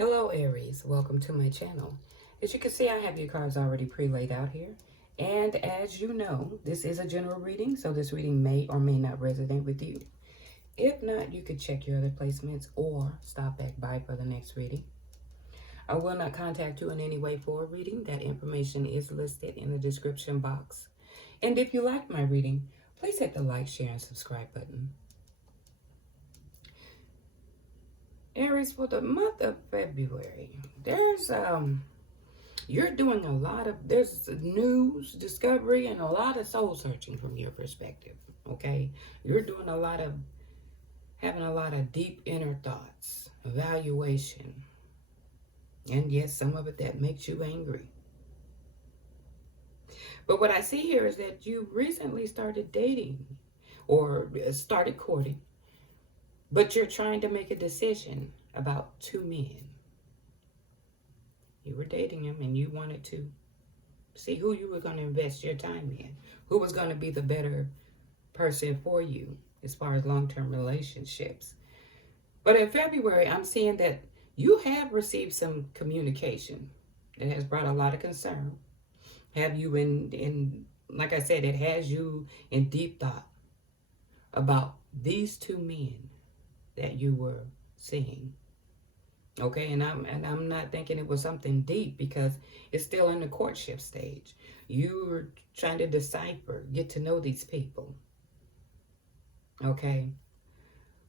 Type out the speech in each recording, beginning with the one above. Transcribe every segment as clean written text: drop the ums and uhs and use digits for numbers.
Hello Aries, welcome to my channel. As you can see, I have your cards already pre-laid out here. And as you know, this is a general reading, so this reading may or may not resonate with you. If not, you could check your other placements or stop back by for the next reading. I will not contact you in any way for a reading. That information is listed in the description box. And if you like my reading, please hit the like, share, and subscribe button. Aries, for the month of February, you're doing there's news, discovery, and a lot of soul searching from your perspective, okay? You're doing having a lot of deep inner thoughts, evaluation, and yes, some of it that makes you angry. But what I see here is that you recently started dating or started courting, but you're trying to make a decision about two men. You were dating him and you wanted to see who you were going to invest your time in, who was going to be the better person for you as far as long-term relationships. But in February, I'm seeing that you have received some communication that has brought a lot of concern. Have you like I said, it has you in deep thought about these two men that you were seeing. Okay, and I'm not thinking it was something deep because it's still in the courtship stage. You're trying to decipher, get to know these people. Okay,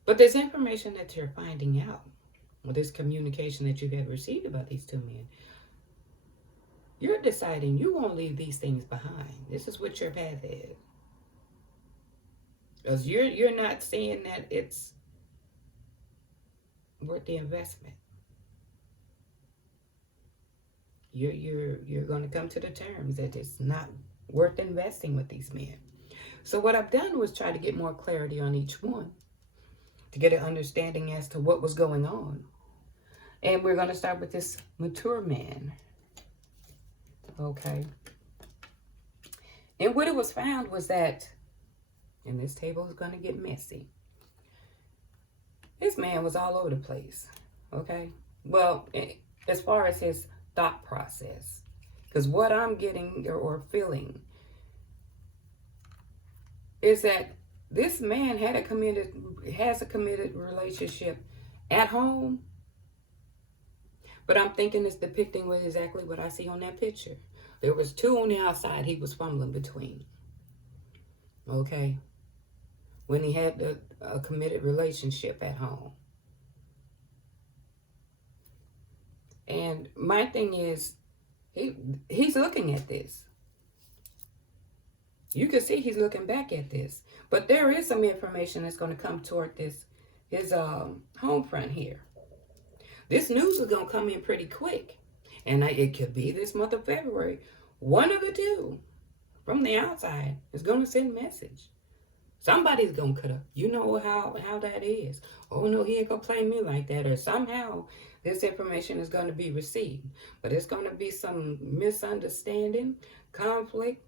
but there's information that you're finding out, or this communication that you have received about these two men. You're deciding you won't leave these things behind. This is what your path is, because you're not seeing that it's worth the investment. You're going to come to the terms that it's not worth investing with these men. So what I've done was try to get more clarity on each one, to get an understanding as to what was going on. And we're going to start with this mature man. Okay. And what it was found was that, and this table is going to get messy, this man was all over the place. Okay. Well, as far as his thought process, because what I'm getting or feeling is that this man has a committed relationship at home, but I'm thinking it's depicting exactly what I see on that picture. There was two on the outside he was fumbling between. Okay, when he had a committed relationship at home. And my thing is, he's looking at this. You can see he's looking back at this. But there is some information that's going to come toward his home front here. This news is going to come in pretty quick. And it could be this month of February. One of the two from the outside is going to send a message. Somebody's going to cut up. You know how that is. Oh, no, he ain't going to play me like that. Or somehow this information is going to be received. But it's going to be some misunderstanding, conflict,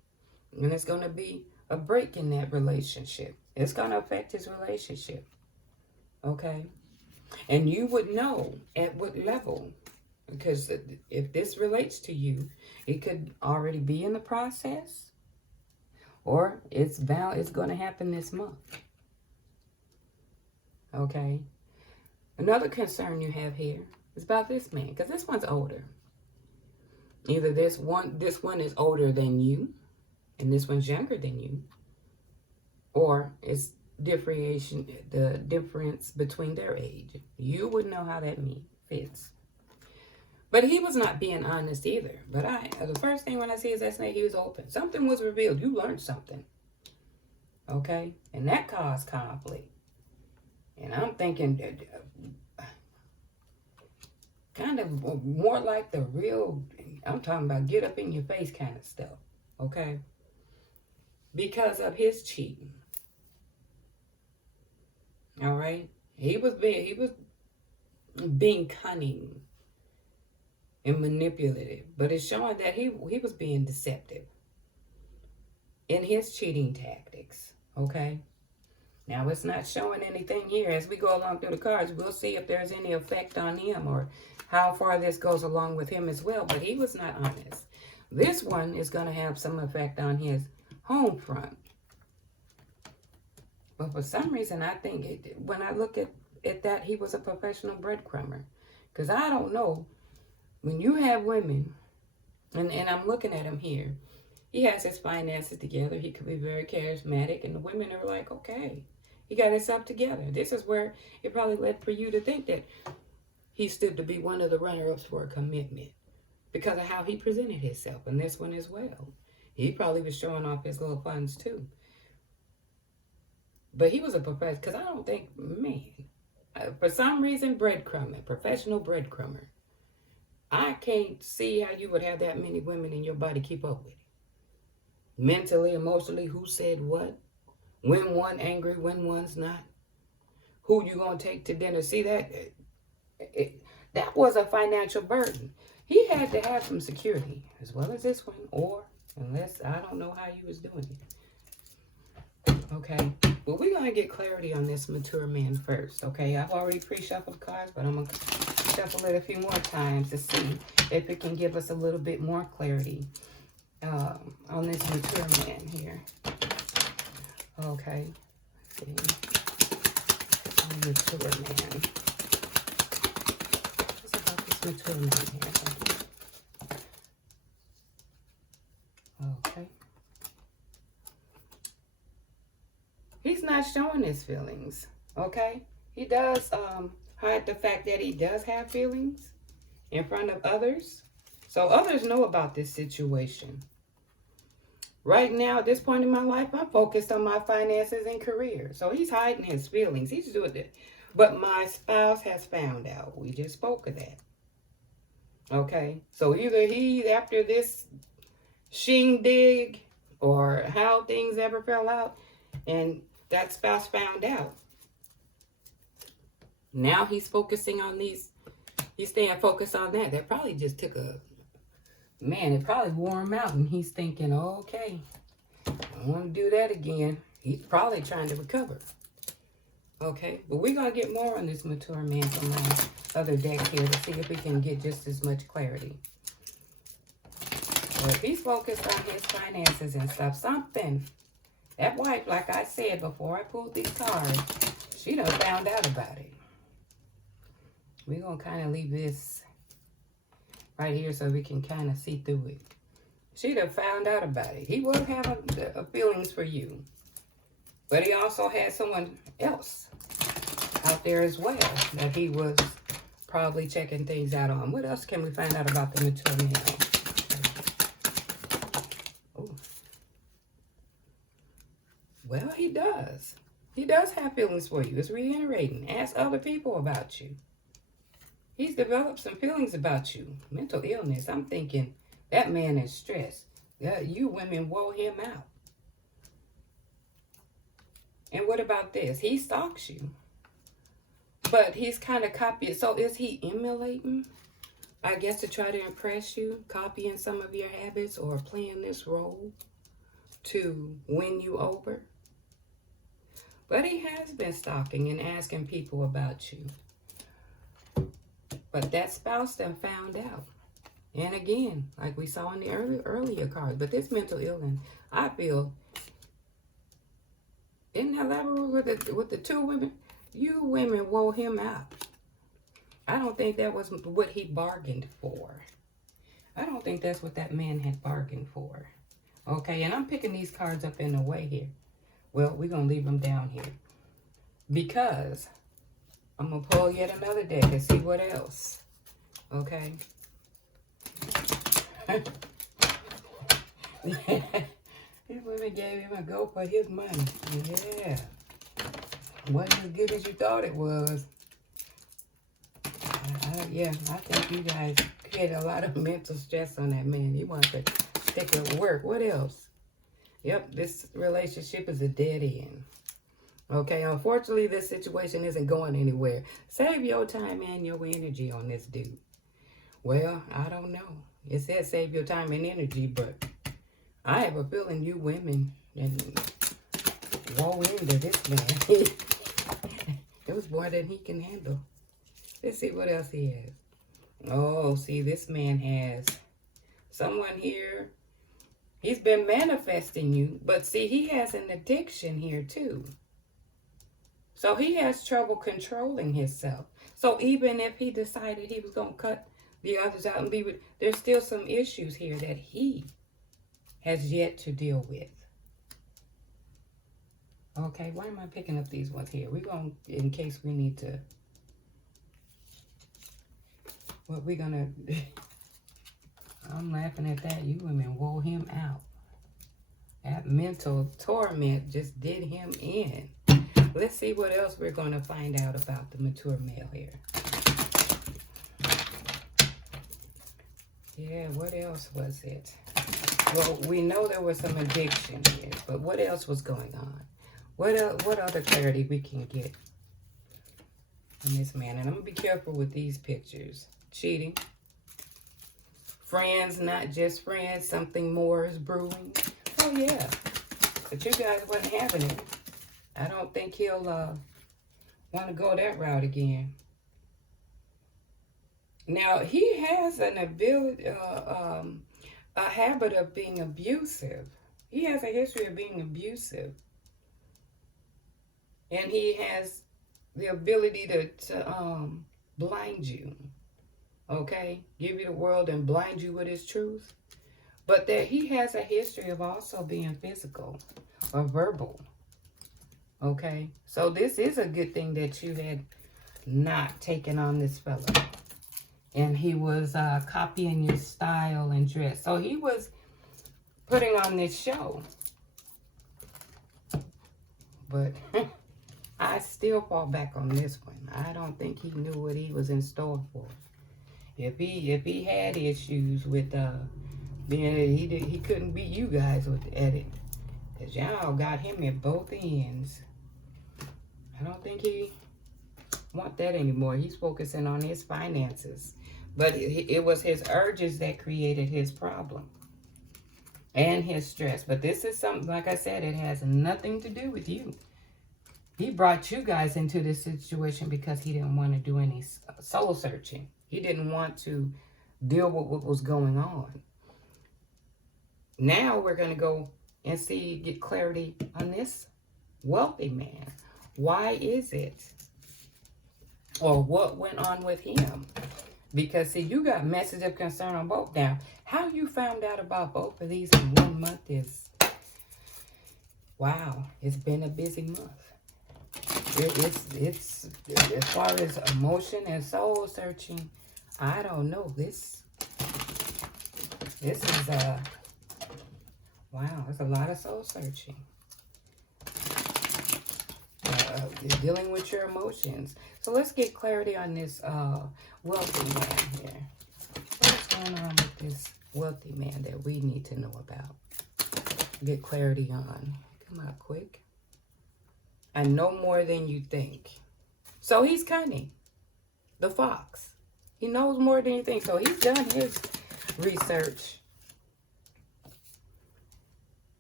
and it's going to be a break in that relationship. It's going to affect his relationship. Okay? And you would know at what level. Because if this relates to you, it could already be in the process. Or it's going to happen this month. Okay? Another concern you have here is about this man. Because this one's older. Either this one is older than you, and this one's younger than you, or it's the difference between their age. You would know how that fits. But he was not being honest either. But the first thing when I see is that snake, he was open. Something was revealed. You learned something. Okay? And that caused conflict. And I'm thinking kind of more like the real, I'm talking about get up in your face kind of stuff. Okay? Because of his cheating. All right? He was being cunning and manipulative, but it's showing that he was being deceptive in his cheating tactics. Okay, Now, it's not showing anything here. As we go along through the cards, we'll see if there's any effect on him or how far this goes along with him as well. But he was not honest. This one is going to have some effect on his home front. But for some reason, I think when I look at that, he was a professional breadcrumber. Because I don't know, when you have women, and I'm looking at him here, he has his finances together. He could be very charismatic. And the women are like, okay, he got himself together. This is where it probably led for you to think that he stood to be one of the runner-ups for a commitment because of how he presented himself. And this one as well. He probably was showing off his little funds too. But he was a professional, because I don't think, man, for some reason, breadcrumber, professional breadcrumber. I can't see how you would have that many women in your body keep up with it. Mentally, emotionally, who said what? When one angry, when one's not. Who you going to take to dinner? See, that was a financial burden. He had to have some security, as well as this one, or unless, I don't know how you was doing it. Okay, but we're going to get clarity on this mature man first, okay? I've already pre-shuffled cards, but I'm going to shuffle it a few more times to see if it can give us a little bit more clarity on this mature man here. Okay, let's see. Mature man. What's about this mature man here? Okay. He's not showing his feelings, okay? He does hide the fact that he does have feelings in front of others. So others know about this situation. Right now, at this point in my life, I'm focused on my finances and career. So he's hiding his feelings. He's doing it. But my spouse has found out. We just spoke of that. Okay? So either he, after this shindig, or how things ever fell out, and that spouse found out. Now he's focusing on these. He's staying focused on that. That probably just took a... Man, it probably wore him out. And he's thinking, okay, I don't want to do that again. He's probably trying to recover. Okay, but we're going to get more on this mature man from my other deck here to see if we can get just as much clarity. So if he's focused on his finances and stuff, something... That wife, like I said before I pulled these cards, she done found out about it. We're going to kind of leave this right here so we can kind of see through it. She done found out about it. He was having feelings for you. But he also had someone else out there as well that he was probably checking things out on. What else can we find out about the mature male? Well, he does. He does have feelings for you. It's reiterating. Ask other people about you. He's developed some feelings about you. Mental illness. I'm thinking that man is stressed. Yeah, you women wore him out. And what about this? He stalks you. But he's kind of copying. So is he emulating? I guess to try to impress you. Copying some of your habits or playing this role to win you over. But he has been stalking and asking people about you. But that spouse done found out. And again, like we saw in the earlier card, but this mental illness, I feel, isn't that level with the two women? You women wore him out. I don't think that was what he bargained for. I don't think that's what that man had bargained for. Okay, and I'm picking these cards up in a way here. Well, we're going to leave them down here. Because I'm going to pull yet another deck and see what else. Okay. These women gave him a go for his money. Yeah. Wasn't as good as you thought it was. Yeah, I think you guys created a lot of mental stress on that man. He wants to take it to work. What else? Yep, this relationship is a dead end. Okay, unfortunately, this situation isn't going anywhere. Save your time and your energy on this dude. Well, I don't know. It says save your time and energy, but I have a feeling you women, and woe into this man. It was more than he can handle. Let's see what else he has. Oh, see, this man has someone here. He's been manifesting you, but see, he has an addiction here too. So he has trouble controlling himself. So even if he decided he was going to cut the others out and be with, there's still some issues here that he has yet to deal with. Okay, why am I picking up these ones here? We're going to, in case we need to, what we're going to, I'm laughing at that. You women wore him out. That mental torment just did him in. Let's see what else we're going to find out about the mature male here. Yeah, what else was it? Well, we know there was some addiction here, but what else was going on? What other clarity we can get on this man? And I'm going to be careful with these pictures. Cheating. Friends, not just friends. Something more is brewing. Oh, yeah. But you guys wasn't having it. I don't think he'll want to go that route again. Now, he has an ability, a habit of being abusive. He has a history of being abusive. And he has the ability to blind you. Okay? Give you the world and blind you with his truth. But that he has a history of also being physical or verbal. Okay? So this is a good thing that you had not taken on this fella. And he was copying your style and dress. So he was putting on this show. But I still fall back on this one. I don't think he knew what he was in store for. If he had issues with being, he couldn't beat you guys at it, cause y'all got him at both ends. I don't think he want that anymore. He's focusing on his finances, but it was his urges that created his problem and his stress. But this is something, like I said, it has nothing to do with you. He brought you guys into this situation because he didn't want to do any soul searching. He didn't want to deal with what was going on. Now we're going to go and get clarity on this wealthy man. Why is it? Or what went on with him? Because, see, you got message of concern on both. Now, how you found out about both of these in 1 month is, wow, it's been a busy month. It's as far as emotion and soul searching, I don't know. This is wow, it's a lot of soul searching. Dealing with your emotions. So let's get clarity on this wealthy man here. What's going on with this wealthy man that we need to know about? Get clarity on. Come on, quick. I know more than you think. So he's cunning. The fox. He knows more than you think. So he's done his research.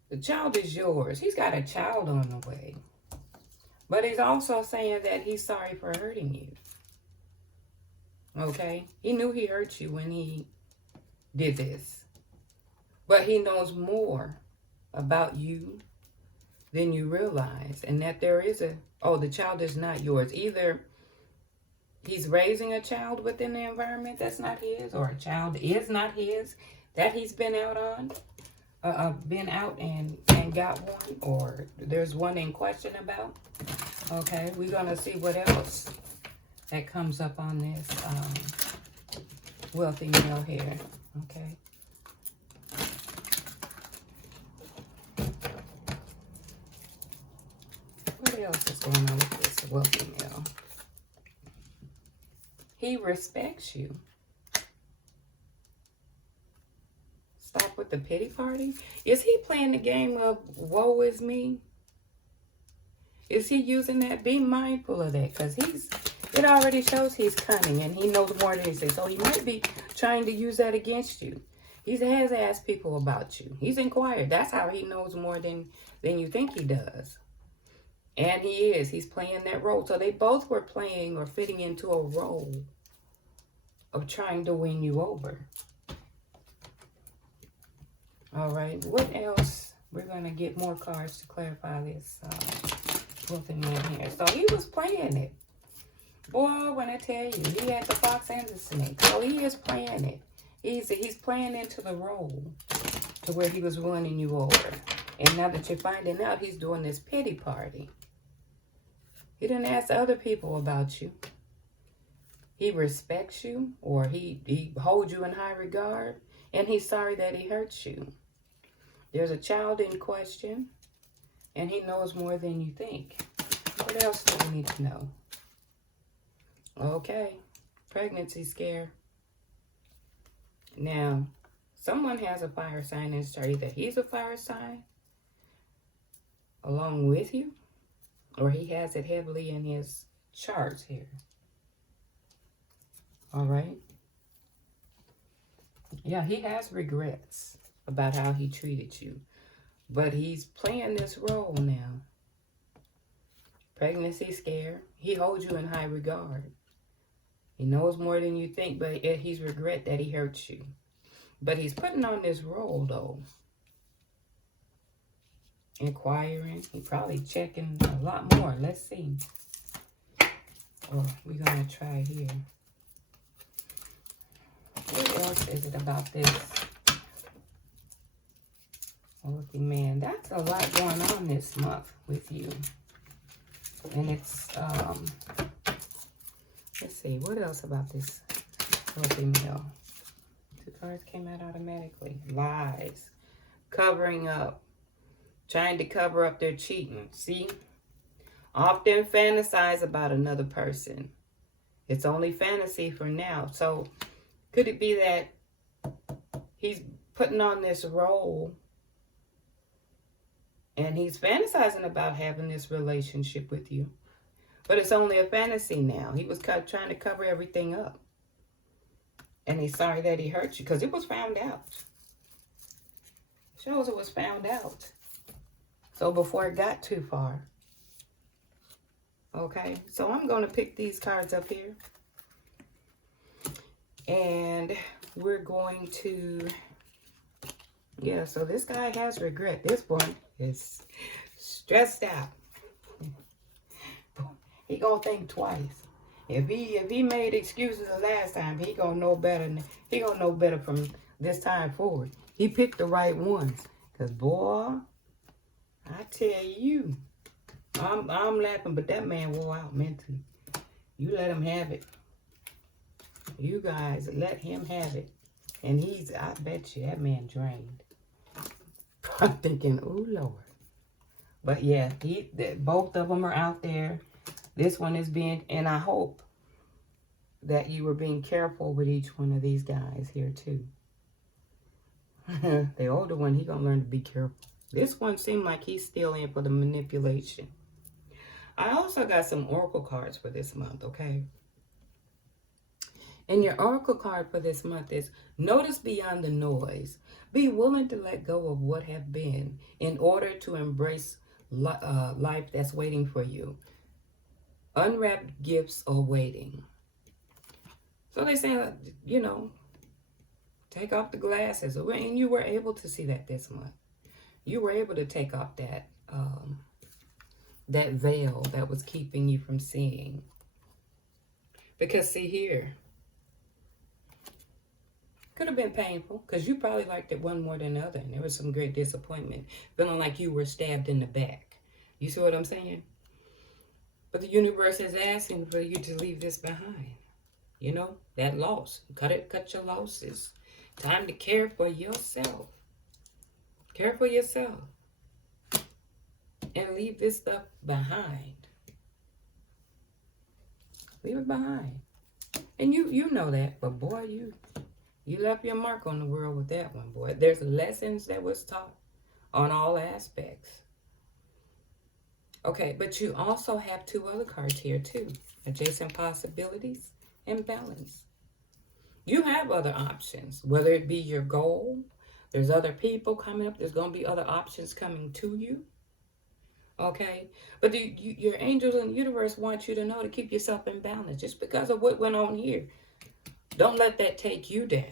The child is yours. He's got a child on the way. But he's also saying that he's sorry for hurting you. Okay? He knew he hurt you when he did this. But he knows more about you than you realize. And that there is the child is not yours. Either he's raising a child within the environment that's not his, or a child is not his that he's been out on. Been out and got one, or there's one in question about. Okay, we're gonna see what else that comes up on this wealthy male here. Okay. What else is going on with this wealthy male? He respects you. Stop with the pity party. Is he playing the game of woe is me? Is he using that? Be mindful of that, because it already shows he's cunning and he knows more than he says. So he might be trying to use that against you. He has asked people about you. He's inquired. That's how he knows more than you think he does. And he's playing that role. So they both were playing or fitting into a role of trying to win you over. All right, what else? We're going to get more cards to clarify this wolfing man here. So he was playing it. Boy, when I tell you, he had the fox and the snake. So he is playing it. He's playing into the role to where he was running you over. And now that you're finding out, he's doing this pity party. He didn't ask other people about you. He respects you, or he holds you in high regard, and he's sorry that he hurt you. There's a child in question, and he knows more than you think. What else do we need to know? Okay, pregnancy scare. Now, someone has a fire sign in his chart. Either he's a fire sign along with you, or he has it heavily in his charts here. All right. Yeah, he has regrets about how he treated you. But he's playing this role now. Pregnancy scare. He holds you in high regard. He knows more than you think, but he's regret that he hurt you. But he's putting on this role, though. Inquiring. He's probably checking a lot more. Let's see. Oh, we're going to try here. What else is it about this? Okay, man, that's a lot going on this month with you. And it's, let's see, what else about this female? 2 cards came out automatically. Lies. Covering up. Trying to cover up their cheating. See? Often fantasize about another person. It's only fantasy for now. So, could it be that he's putting on this role and he's fantasizing about having this relationship with you? But it's only a fantasy now. He was trying to cover everything up. And he's sorry that he hurt you because it was found out. Shows it was found out. So before it got too far. Okay, so I'm going to pick these cards up here. And we're going to, yeah, so this guy has regret. This one is stressed out. He gonna think twice. If he made excuses the last time, he gonna know better. He gonna know better from this time forward. He picked the right ones. Cause boy, I tell you, I'm laughing, but that man wore out mentally. You let him have it. You guys let him have it. And I bet you that man drained. I'm thinking, oh Lord. But yeah, both of them are out there. This one is being, and I hope that you were being careful with each one of these guys here too. The older one, he gonna learn to be careful. This one seemed like he's still in for the manipulation. I also got some oracle cards for this month, okay? And your oracle card for this month is, notice beyond the noise. Be willing to let go of what have been in order to embrace life that's waiting for you. Unwrapped gifts are waiting. So they say, you know, take off the glasses. And you were able to see that this month. You were able to take off that, that veil that was keeping you from seeing. Because see here, could have been painful because you probably liked it one more than the other. And there was some great disappointment. Feeling like you were stabbed in the back. You see what I'm saying? But the universe is asking for you to leave this behind. You know, that loss. Cut your losses. Time to care for yourself. Care for yourself. And leave this stuff behind. Leave it behind. And you know that, but boy, you left your mark on the world with that one, boy. There's lessons that was taught on all aspects. Okay, but you also have 2 other cards here too. Adjacent possibilities and balance. You have other options, whether it be your goal. There's other people coming up. There's going to be other options coming to you. Okay? But your angels and the universe want you to know to keep yourself in balance. Just because of what went on here, don't let that take you down.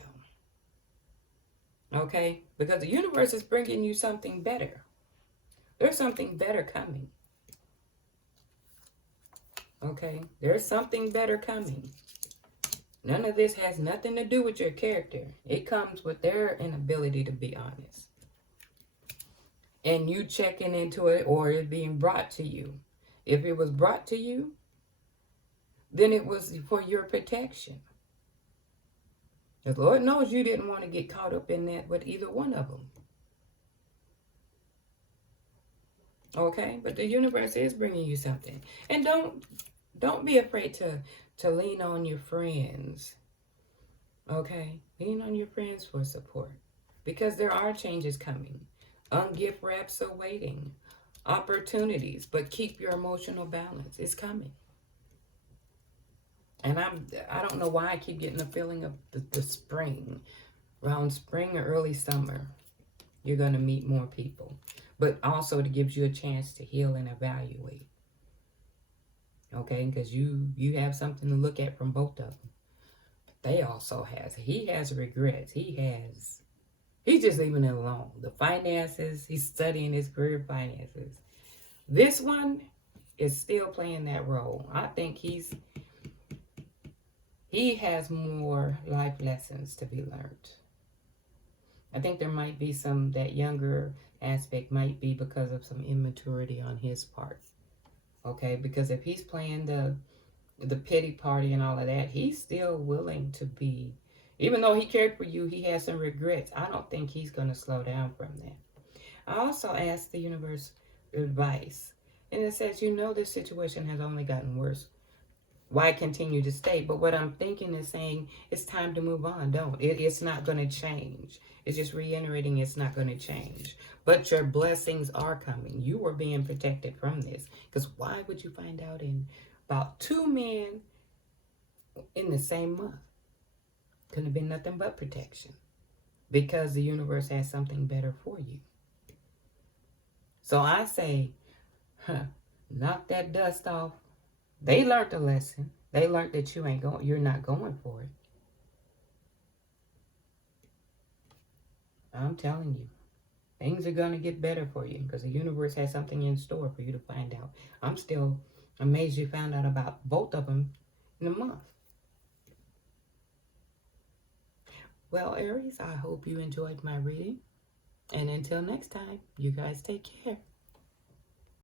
Okay? Because the universe is bringing you something better. There's something better coming. Okay? There's something better coming. None of this has nothing to do with your character. It comes with their inability to be honest. And you checking into it, or it being brought to you. If it was brought to you, then it was for your protection. The Lord knows you didn't want to get caught up in that with either one of them. Okay? But the universe is bringing you something. And don't be afraid to lean on your friends. Okay? Lean on your friends for support. Because there are changes coming. Ungift wraps are waiting. Opportunities. But keep your emotional balance. It's coming. And I don't know why I keep getting the feeling of the spring. Around spring or early summer, you're going to meet more people. But also it gives you a chance to heal and evaluate. Okay? Because you have something to look at from both of them. They also he has regrets. He's just leaving it alone. The finances, he's studying his career finances. This one is still playing that role. I think he has more life lessons to be learned. I think there might be that younger aspect might be because of some immaturity on his part. Okay, because if he's playing the pity party and all of that, he's still willing to be, even though he cared for you, he has some regrets. I don't think he's going to slow down from that. I also asked the universe advice, and it says, this situation has only gotten worse. Why continue to stay? But what I'm thinking is saying it's time to move on. It's not going to change. It's just reiterating it's not going to change. But your blessings are coming. You are being protected from this. Because why would you find out in about 2 men in the same month? Couldn't have been nothing but protection. Because the universe has something better for you. So I say, knock that dust off. They learned a lesson. They learned that you're not going for it. I'm telling you, things are going to get better for you because the universe has something in store for you to find out. I'm still amazed you found out about both of them in a month. Well, Aries, I hope you enjoyed my reading. And until next time, you guys take care.